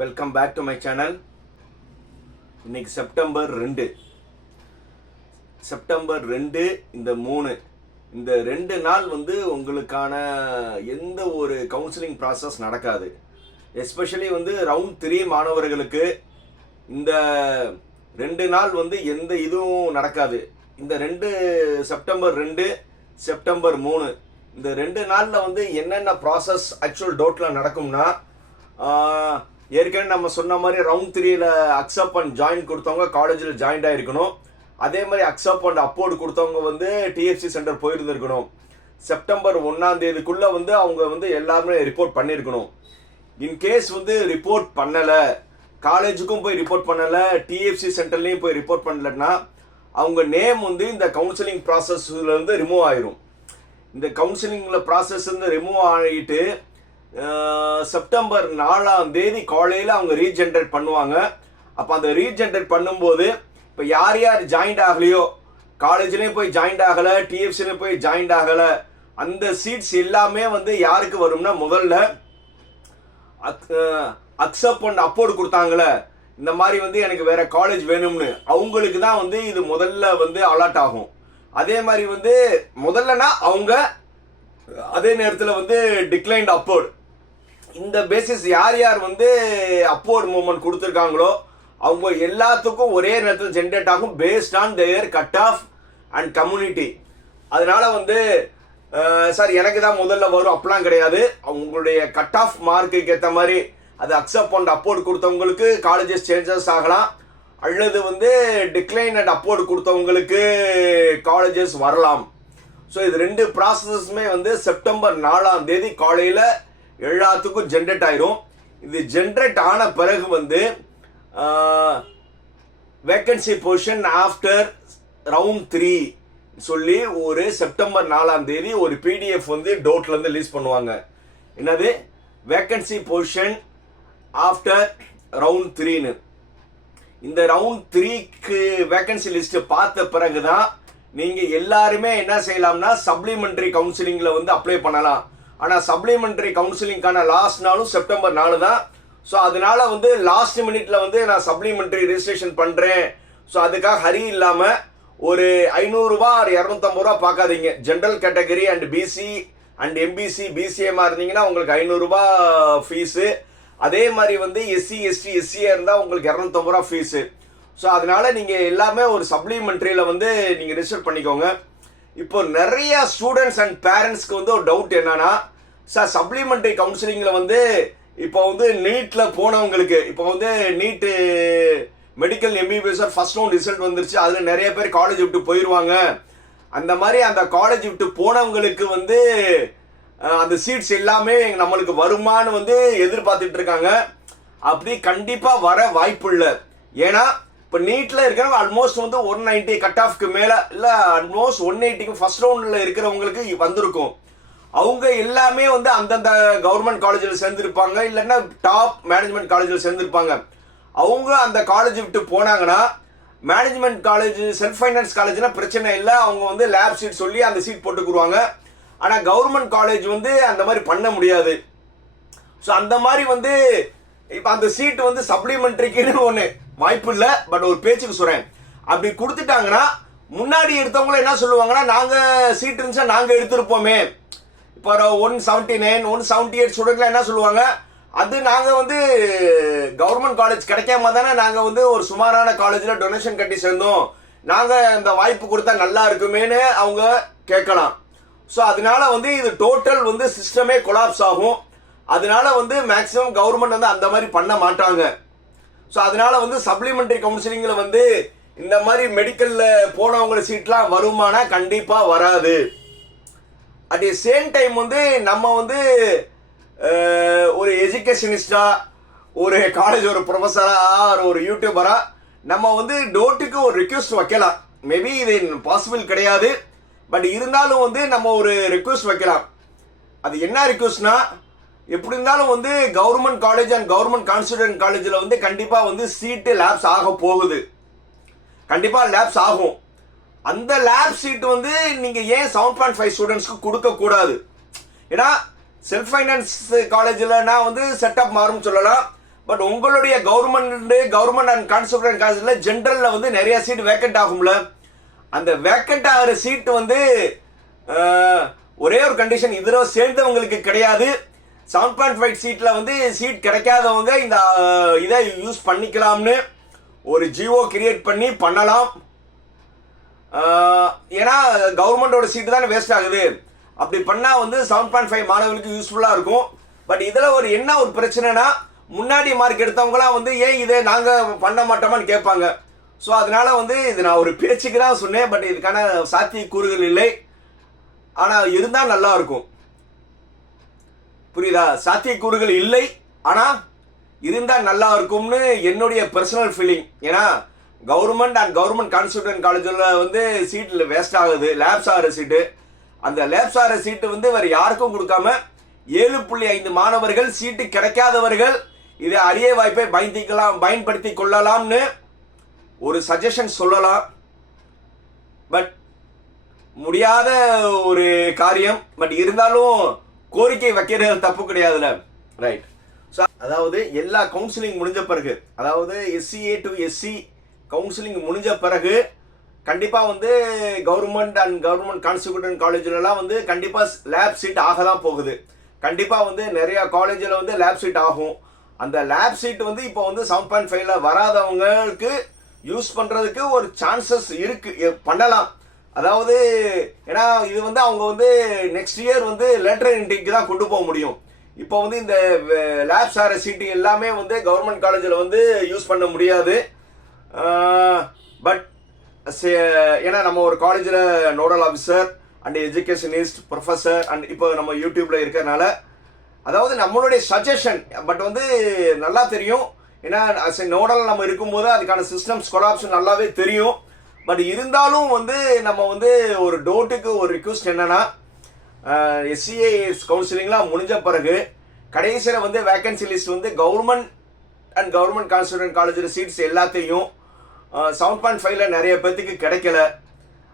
Welcome back to my channel இன்னைக்கு September ரெண்டு. September ரெண்டு இந்த மூணு. இந்த ரெண்டு நாள் வந்து உங்களுக்கான எந்த ஒரு கவுன்சிலிங் ப்ராசஸ் நடக்காது. எஸ்பெஷலி வந்து ரவுண்ட் த்ரீ மாணவர்களுக்கு இந்த ரெண்டு நாள் வந்து எந்த இதுவும் நடக்காது. இந்த ரெண்டு செப்டம்பர் ரெண்டு செப்டம்பர் மூணு. இந்த ரெண்டு நாளில் வந்து என்னென்ன ப்ராசஸ் ஆக்சுவல் டோட்டில் நடக்கும்னா ஏற்கனவே நம்ம சொன்ன மாதிரி ரவுண்ட் த்ரீல அக்செப்ட் அண்ட் ஜாயின் கொடுத்தவங்க காலேஜில் ஜாயின் ஆகிருக்கணும் அதே மாதிரி அக்செப்ட் அண்ட் அப்போர்டு கொடுத்தவங்க வந்து டிஎஃப்சி சென்டர் போயிருந்திருக்கணும். செப்டம்பர் ஒன்றாம் தேதிக்குள்ளே வந்து அவங்க வந்து எல்லாருமே ரிப்போர்ட் பண்ணியிருக்கணும் இன்கேஸ் வந்து ரிப்போர்ட் பண்ணலை காலேஜுக்கும் போய் ரிப்போர்ட் பண்ணலை டிஎஃப்சி சென்டர்லேயும் போய் ரிப்போர்ட் பண்ணலன்னா அவங்க நேம் வந்து இந்த கவுன்சிலிங் ப்ராசஸ்லேருந்து ரிமூவ் ஆயிரும். இந்த கவுன்சிலிங்கில் ப்ராசஸ் வந்து ரிமூவ் ஆகிட்டு செப்டம்பர் நாலாம் தேதி காலையில் அவங்க ரீஜென்ரேட் பண்ணுவாங்க. அப்போ அந்த ரீஜென்ரேட் பண்ணும்போது இப்போ யார் யார் ஜாயின்ட் ஆகலையோ காலேஜ்லேயும் போய் ஜாயின்ட் ஆகலை டிஎஃப்சிலையும் போய் ஜாயின்ட் ஆகலை அந்த சீட்ஸ் எல்லாமே வந்து யாருக்கு வரும்னா முதல்ல அக்செப்ட் அண்ட் அப்போர்டு கொடுத்தாங்களே இந்த மாதிரி வந்து எனக்கு வேற காலேஜ் வேணும்னு அவங்களுக்கு தான் வந்து இது முதல்ல வந்து அலாட் ஆகும். அதே மாதிரி வந்து முதல்லனா அவங்க அதே நேரத்தில் வந்து டிக்ளைன்ட் அப்போர்டு இந்த பேசிஸ் யார் யார் வந்து அப்போர்ட் மூமெண்ட் கொடுத்துருக்காங்களோ அவங்க எல்லாத்துக்கும் ஒரே நேரத்தில் ஜென்ரேட் ஆகும் based on their cut off and community அதனால் வந்து சார் எனக்கு தான் முதல்ல வரும். அப்படிலாம் கிடையாது. அவங்களுடைய கட் ஆஃப் மார்க்குக்கு ஏற்ற மாதிரி அது அக்செப்ட் அண்ட் அப்போர்ட் கொடுத்தவங்களுக்கு காலேஜஸ் சேஞ்சஸ் ஆகலாம். அல்லது வந்து டிக்ளைன் அண்ட் அப்போர்ட் கொடுத்தவங்களுக்கு காலேஜஸ் வரலாம். ஸோ இது ரெண்டு ப்ராசஸஸுமே வந்து செப்டம்பர் நாலாம் தேதி காலையில் எல்லாத்துக்கும் ஜென்ரேட் ஆயிரும். இது ஜென்ரேட் ஆன பிறகு வந்து vacancy position after round three சொல்லி ஒரு செப்டம்பர் நாலாம் தேதி ஒரு பிடிஎஃப் வந்து டோட்ல இருந்து ரிலீஸ் பண்ணுவாங்க. என்னது? வேக்கன்சி பொசிஷன் ஆஃப்டர் ரவுண்ட் த்ரீன்னு இந்த ரவுண்ட் த்ரீக்கு வேக்கன்சி லிஸ்ட் பார்த்த பிறகு தான் நீங்கள் எல்லாருமே என்ன செய்யலாம்னா சப்ளிமெண்டரி கவுன்சிலிங்கில் வந்து அப்ளை பண்ணலாம். ஆனால் சப்ளிமெண்டரி கவுன்சிலிங்கான லாஸ்ட் நாளும் செப்டம்பர் நாலு தான். ஸோ அதனால வந்து லாஸ்ட் மினிட்ல வந்து நான் சப்ளிமெண்டரி ரிஜிஸ்ட்ரேஷன் பண்ணுறேன் ஸோ அதுக்காக ஹரி இல்லாமல் ஒரு ஐநூறுரூவா ஒரு இரநூத்தம்பது ரூபா பார்க்காதீங்க. General category and BC and MBC பிசிஎம்மாக இருந்தீங்கன்னா உங்களுக்கு ஐநூறுரூபா ஃபீஸு அதே மாதிரி வந்து எஸ்சி எஸ்டி எஸ்சியாக இருந்தால் உங்களுக்கு இரநூத்தம்பது ரூபா ஃபீஸு ஸோ அதனால நீங்கள் எல்லாமே ஒரு சப்ளிமெண்ட்ரியில் வந்து நீங்கள் ரிஜிஸ்டர் பண்ணிக்கோங்க. இப்போ நிறைய ஸ்டூடெண்ட்ஸ் அண்ட் பேரண்ட்ஸ்க்கு வந்து ஒரு டவுட் என்னன்னா சார் சப்ளிமெண்ட்ரி கவுன்சிலிங்கில் வந்து இப்போ வந்து நீட்டில் போனவங்களுக்கு இப்போ வந்து NEET medical MBBS first round result வந்துருச்சு. அதில் நிறைய பேர் காலேஜ் விட்டு போயிடுவாங்க அந்த மாதிரி அந்த காலேஜ் விட்டு போனவங்களுக்கு வந்து அந்த சீட்ஸ் எல்லாமே நம்மளுக்கு வருமானு வந்து எதிர்பார்த்துட்டு இருக்காங்க. அப்படி கண்டிப்பாக வர வாய்ப்பு இல்லை. ஏன்னா இப்போ நீட்டில் இருக்கிறவங்க ஆல்மோஸ்ட் வந்து ஒன் நைன்ட்டி கட் ஆஃப்க்கு மேலே இல்லை ஆல்மோஸ்ட் ஒன் எயிட்டிக்கு ஃபர்ஸ்ட் ரவுண்டில் இருக்கிறவங்களுக்கு வந்திருக்கும். அவங்க எல்லாமே வந்து அந்தந்த கவர்மெண்ட் காலேஜில் சேர்ந்துருப்பாங்க இல்லைன்னா டாப் மேனேஜ்மெண்ட் காலேஜில் சேர்ந்துருப்பாங்க. அவங்க அந்த காலேஜ் விட்டு போனாங்கன்னா மேனேஜ்மெண்ட் காலேஜ் செல்ஃப் ஃபைனான்ஸ் காலேஜ்னா பிரச்சனை இல்லை. அவங்க வந்து லேப் சீட் சொல்லி அந்த சீட் போட்டுக்குருவாங்க. ஆனால் கவர்மெண்ட் காலேஜ் வந்து அந்த மாதிரி பண்ண முடியாது. ஸோ அந்த மாதிரி வந்து இப்போ அந்த சீட் வந்து சப்ளிமெண்ட்ரிக்குன்னு ஒன்று வாய்ப்பு இல்லை. பட் ஒரு பேச்சுக்கு சொல்கிறேன் அப்படி கொடுத்துட்டாங்கன்னா முன்னாடி எடுத்தவங்களும் என்ன சொல்லுவாங்கன்னா நாங்கள் சீட் இருந்துச்சா நாங்கள் எடுத்திருப்போமே. இப்போ one seventy nine one seventy eight ஸ்டூடெண்ட்லாம் என்ன சொல்லுவாங்க? அது நாங்கள் வந்து கவர்மெண்ட் காலேஜ் கிடைக்காம தானே நாங்கள் வந்து ஒரு சுமாரான காலேஜில் டொனேஷன் கட்டி சேர்ந்தோம். நாங்கள் இந்த வாய்ப்பு கொடுத்தா நல்லா இருக்குமேன்னு அவங்க கேட்கலாம். ஸோ அதனால வந்து இது டோட்டல் வந்து சிஸ்டமே கொலாப்ஸ் ஆகும். அதனால வந்து மேக்ஸிமம் கவர்மெண்ட் வந்து அந்த மாதிரி பண்ண மாட்டாங்க. ஸோ அதனால வந்து சப்ளிமெண்டரி கவுன்சிலிங்கில் வந்து இந்த மாதிரி மெடிக்கலில் போனவங்கள சீட்லாம் வருமானா கண்டிப்பாக வராது. அட் தி சேம் டைம் வந்து நம்ம வந்து ஒரு எஜுகேஷனிஸ்டா ஒரு காலேஜ் ஒரு ப்ரொஃபஸராக ஒரு யூடியூபரா நம்ம வந்து டோட்டுக்கு ஒரு ரிக்வெஸ்ட் வைக்கலாம். மேபி இது பாசிபிள் கிடையாது. பட் இருந்தாலும் வந்து நம்ம ஒரு ரிக்வெஸ்ட் வைக்கலாம். அது என்ன ரிக்வெஸ்ட்னா எப்படி இருந்தாலும் வந்து government college and government constituent காலேஜில் வந்து கண்டிப்பாக வந்து சீட்டு லேப்ஸ் ஆக போகுது. கண்டிப்பாக லேப்ஸ் ஆகும். அந்த லேப் சீட் வந்து நீங்கள் ஏன் செவன் பாயிண்ட் ஃபைவ் ஸ்டூடெண்ட்ஸ்க்கு கொடுக்கக்கூடாது ஏன்னா செல்ஃப் ஃபைனான்ஸ் காலேஜில்னா வந்து செட்டப் மாறும்னு சொல்லலாம். பட் உங்களுடைய கவர்மெண்ட் கவர்மெண்ட் அண்ட் கான்ஸ்டியூஷன் காலேஜில் ஜென்ரலில் வந்து நிறைய சீட் வேக்கண்ட் ஆகும்ல. அந்த வேக்கண்ட் ஆகிற சீட் வந்து ஒரே ஒரு கண்டிஷன் இதில் சேர்ந்தவங்களுக்கு கிடையாது. செவன் பாயிண்ட் ஃபைவ் சீட்டில் வந்து சீட் கிடைக்காதவங்க இந்த இதை யூஸ் பண்ணிக்கலாம்னு ஒரு ஜியோ கிரியேட் பண்ணி பண்ணலாம். ஏன்னா கவர்மெண்டோட சீட்டு தானே வேஸ்ட் ஆகுது. அப்படி பண்ணால் வந்து செவன் பாயிண்ட் ஃபைவ் மாணவர்களுக்கு யூஸ்ஃபுல்லாக இருக்கும். பட் இதில் ஒரு என்ன ஒரு பிரச்சனைனா முன்னாடி மார்க் எடுத்தவங்களாம் வந்து ஏன் இதை நாங்கள் பண்ண மாட்டோமான்னு கேட்பாங்க. ஸோ அதனால வந்து இது நான் ஒரு பேச்சுக்கு தான் சொன்னேன். பட் இதுக்கான சாத்திய கூறுகள் இல்லை. ஆனால் இருந்தால் நல்லா இருக்கும். புரியுதா? சாத்தியக்கூறுகள் இல்லை. ஆனால் இருந்தால் நல்லா இருக்கும்னு என்னுடைய பர்சனல் ஃபீலிங் ஏன்னா கவர்மெண்ட் அண்ட் கவர்மெண்ட் கான்ஸ்டியூட்டன் காலேஜில் வந்து சீட்டில் வேஸ்ட் ஆகுது. லேப்ஸ் ஆகிற சீட்டு அந்த லேப்ஸ் ஆகிற சீட்டு வந்து வேறு யாருக்கும் கொடுக்காம ஏழு புள்ளி ஐந்து மாணவர்கள் சீட்டு கிடைக்காதவர்கள் இதை அரிய வாய்ப்பை பயந்திக்கலாம் பயன்படுத்தி கொள்ளலாம்னு ஒரு சஜஷன் சொல்லலாம். பட் முடியாத ஒரு காரியம். பட் இருந்தாலும் கோரிக்கை வைக்கிறது தப்பு கிடையாதுல ரைட் ஸோ அதாவது எல்லா கவுன்சிலிங் முடிஞ்ச பிறகு அதாவது எஸ்சிஏ டு எஸ்சி கவுன்சிலிங் முடிஞ்ச பிறகு கண்டிப்பாக வந்து கவர்மெண்ட் அண்ட் கவர்மெண்ட் கான்ஸ்டியூஷன் காலேஜ்லலாம் வந்து கண்டிப்பாக லேப் சீட் ஆக தான் போகுது. கண்டிப்பாக வந்து நிறையா காலேஜில் வந்து லேப் சீட் ஆகும். அந்த லேப் சீட் வந்து இப்போ வந்து செவன் பாயிண்ட் ஃபைவ்ல வராதவங்களுக்கு யூஸ் பண்ணுறதுக்கு ஒரு சான்சஸ் இருக்குது பண்ணலாம். அதாவது ஏன்னா இது வந்து அவங்க வந்து நெக்ஸ்ட் இயர் வந்து லெட்டர் இன்டேக்கு தான் கொண்டு போக முடியும். இப்போ வந்து இந்த லேப்ஸ் சார சீட்டு எல்லாமே வந்து கவர்மெண்ட் காலேஜில் வந்து யூஸ் பண்ண முடியாது. பட் ஏன்னா நம்ம ஒரு காலேஜில் nodal officer and educationist professor and இப்போ நம்ம யூடியூப்பில் இருக்கிறனால அதாவது நம்மளுடைய சஜஷன் பட் வந்து நல்லா தெரியும். ஏன்னா நோடல் நம்ம இருக்கும்போது அதுக்கான சிஸ்டம்ஸ் கொலாப்ஷன் நல்லாவே தெரியும். பட் இருந்தாலும் வந்து நம்ம வந்து ஒரு டோட்டுக்கு ஒரு ரிக்வஸ்ட் என்னென்னா எஸ்சிஏ கவுன்சிலிங்லாம் முடிஞ்ச பிறகு கடைசியில் வந்து வேக்கன்சி லிஸ்ட் வந்து கவர்மெண்ட் அண்ட் கவர்மெண்ட் கான்ஸ்டியூட் காலேஜில் சீட்ஸ் எல்லாத்தையும் செவன் பாயிண்ட் ஃபைவ்ல நிறைய பேர்த்துக்கு கிடைக்கல.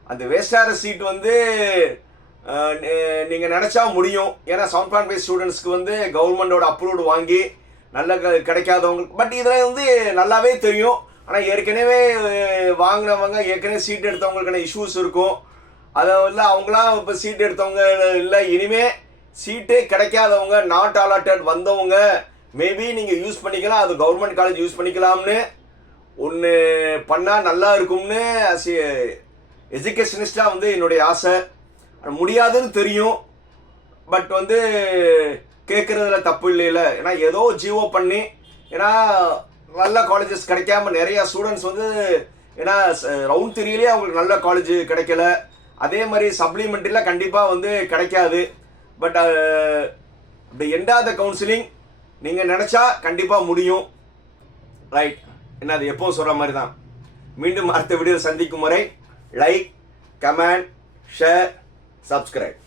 அந்த வேஸ்டார சீட் வந்து நீங்கள் நினச்சா முடியும். ஏன்னா செவன் பாயிண்ட் ஃபைவ் ஸ்டூடெண்ட்ஸ்க்கு வந்து கவர்மெண்டோட அப்ரூவ்டு வாங்கி நல்ல க- பட் இதில் வந்து நல்லாவே தெரியும். ஆனால் ஏற்கனவே வாங்கினவங்க ஏற்கனவே சீட் எடுத்தவங்களுக்கான இஷ்யூஸ் இருக்கும். அதை வந்து அவங்களாம் இப்போ சீட் எடுத்தவங்க இல்லை இனிமே சீட்டே கிடைக்காதவங்க நாட் அலாட்டட் வந்தவங்க மேபி நீங்கள் யூஸ் பண்ணிக்கலாம். அது கவர்மெண்ட் காலேஜ் யூஸ் பண்ணிக்கலாம்னு. ஒன்று பண்ணால் நல்லா இருக்கும்னு அஸ் எஜுகேஷனிஸ்டாக வந்து என்னுடைய ஆசை. முடியாதுன்னு தெரியும். பட் வந்து கேட்குறதுல தப்பு இல்லைல்ல ஏன்னா ஏதோ ஜீவோ பண்ணி ஏன்னா நல்ல காலேஜஸ் கிடைக்காம நிறையா ஸ்டூடெண்ட்ஸ் வந்து ஏன்னா ரவுண்ட் திரியிலே அவங்களுக்கு நல்ல காலேஜ் கிடைக்கல. அதே மாதிரி சப்ளிமெண்ட்ரியில் கண்டிப்பாக வந்து கிடைக்காது. பட் uh, அப்படி எண்டாத கவுன்சிலிங் நீங்கள் நினச்சா கண்டிப்பாக முடியும். ரைட் என்ன அது எப்பவும் சொல்கிற மாதிரி தான் மீண்டும் அடுத்த வீடியோ சந்திக்கும் முறை லைக் கமெண்ட் ஷேர் சப்ஸ்கிரைப்